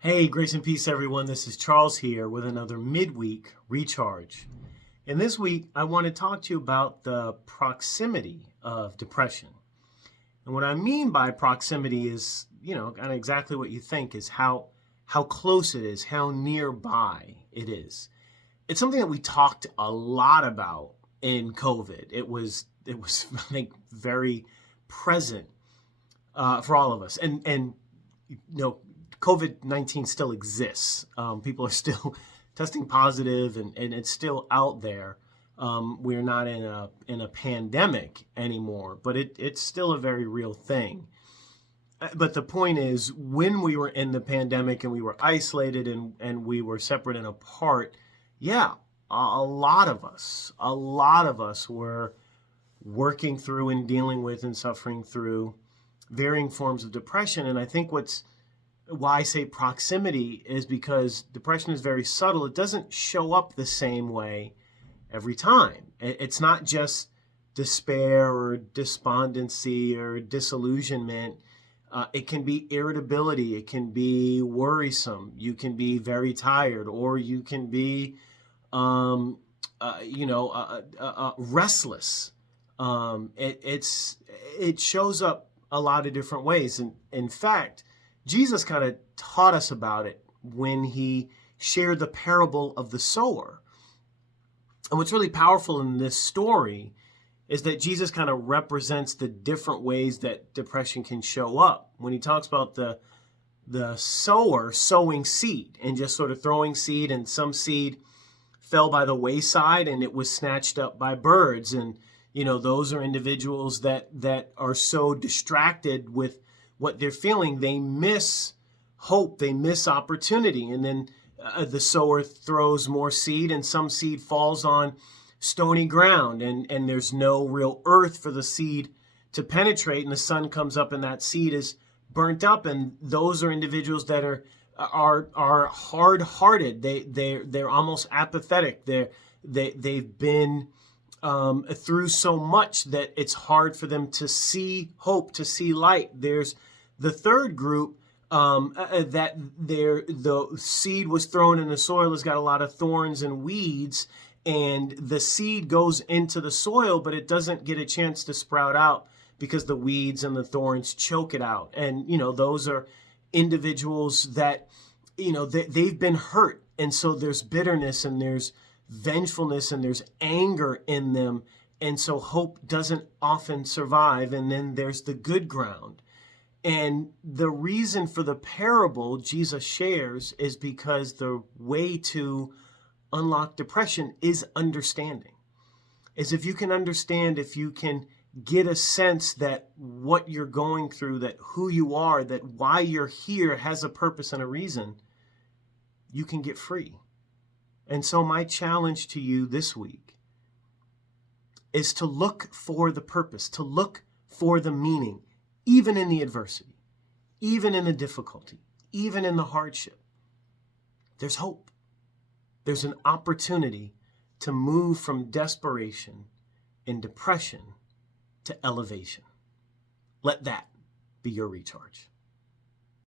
Hey, grace and peace, everyone. This is Charles here with another Midweek Recharge. And this week, I want to talk to you about the proximity of depression. And what I mean by proximity is, kind of exactly what you think is how close it is, how nearby it is. It's something that we talked a lot about in COVID. It was I think very present for all of us. And COVID-19 still exists. People are still testing positive, and it's still out there. We're not in a pandemic anymore, but it's still a very real thing. But the point is, when we were in the pandemic and we were isolated and we were separate and apart, yeah, a lot of us were working through and dealing with and suffering through varying forms of depression. And I think why I say proximity is because depression is very subtle. It doesn't show up the same way every time. It's not just despair or despondency or disillusionment. It can be irritability. It can be worrisome. You can be very tired, or you can be, restless. It shows up a lot of different ways. And in fact, Jesus kind of taught us about it when he shared the parable of the sower. And what's really powerful in this story is that Jesus kind of represents the different ways that depression can show up. When he talks about the sower sowing seed and just sort of throwing seed, and some seed fell by the wayside and it was snatched up by birds. And, those are individuals that are so distracted with what they're feeling, they miss hope, they miss opportunity. And then the sower throws more seed, and some seed falls on stony ground, and there's no real earth for the seed to penetrate, and the sun comes up and that seed is burnt up. And those are individuals that are hard-hearted. They're almost apathetic. They've been through so much that it's hard for them to see hope, to see light. There's the third group that the seed was thrown in the soil, has got a lot of thorns and weeds, and the seed goes into the soil, but it doesn't get a chance to sprout out because the weeds and the thorns choke it out. And, those are individuals that, they've been hurt. And so there's bitterness and there's vengefulness and there's anger in them. And so hope doesn't often survive. And then there's the good ground. And the reason for the parable Jesus shares is because the way to unlock depression is understanding. Is if you can understand, if you can get a sense that what you're going through, that who you are, that why you're here has a purpose and a reason, you can get free. And so my challenge to you this week is to look for the purpose, to look for the meaning, even in the adversity, even in the difficulty, even in the hardship. There's hope. There's an opportunity to move from desperation and depression to elevation. Let that be your recharge.